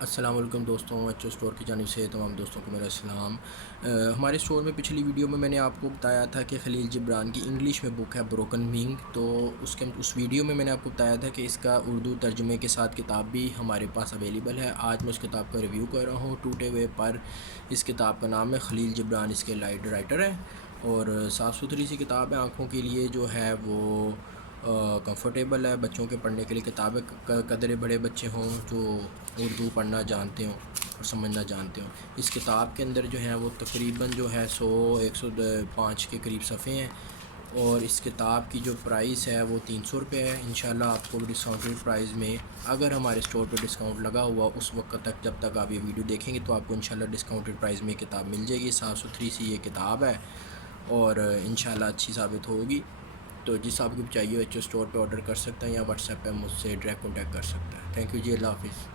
السلام علیکم دوستوں، ایچ او اسٹور کی جانب سے تمام دوستوں کو میرا سلام۔ ہمارے اسٹور میں پچھلی ویڈیو میں نے آپ کو بتایا تھا کہ خلیل جبران کی انگلش میں بک ہے بروکن ونگ، تو اس ویڈیو میں نے آپ کو بتایا تھا کہ اس کا اردو ترجمے کے ساتھ کتاب بھی ہمارے پاس اویلیبل ہے۔ آج میں اس کتاب کا ریویو کر رہا ہوں، ٹوٹے ہوئے پر۔ اس کتاب کا نام ہے، خلیل جبران اس کے رائٹر ہیں، اور صاف ستھری سی کتاب ہے، آنکھوں کے لیے جو ہے وہ کمفرٹیبل ہے، بچوں کے پڑھنے کے لیے کتاب ہے، قدرے بڑے بچے ہوں جو اردو پڑھنا جانتے ہوں اور سمجھنا جانتے ہوں۔ اس کتاب کے اندر جو ہے وہ تقریباً جو ہے 105 کے قریب صفحے ہیں، اور اس کتاب کی جو پرائس ہے وہ 300 روپے ہے۔ انشاءاللہ آپ کو ڈسکاؤنٹڈ پرائز میں، اگر ہمارے اسٹور پہ ڈسکاؤنٹ لگا ہوا اس وقت تک جب تک آپ یہ ویڈیو دیکھیں گے، تو آپ کو انشاءاللہ ڈسکاؤنٹڈ پرائز میں کتاب مل جائے گی۔ صاف ستھری سی یہ کتاب ہے اور انشاءاللہ اچھی ثابت ہوگی۔ تو جس آپ کو چاہیے ایچ او اسٹور پہ آرڈر کر سکتے ہیں، یا واٹس ایپ پہ مجھ سے ڈائریکٹ کانٹیکٹ کر سکتا ہے۔ تھینک یو جی، اللہ حافظ۔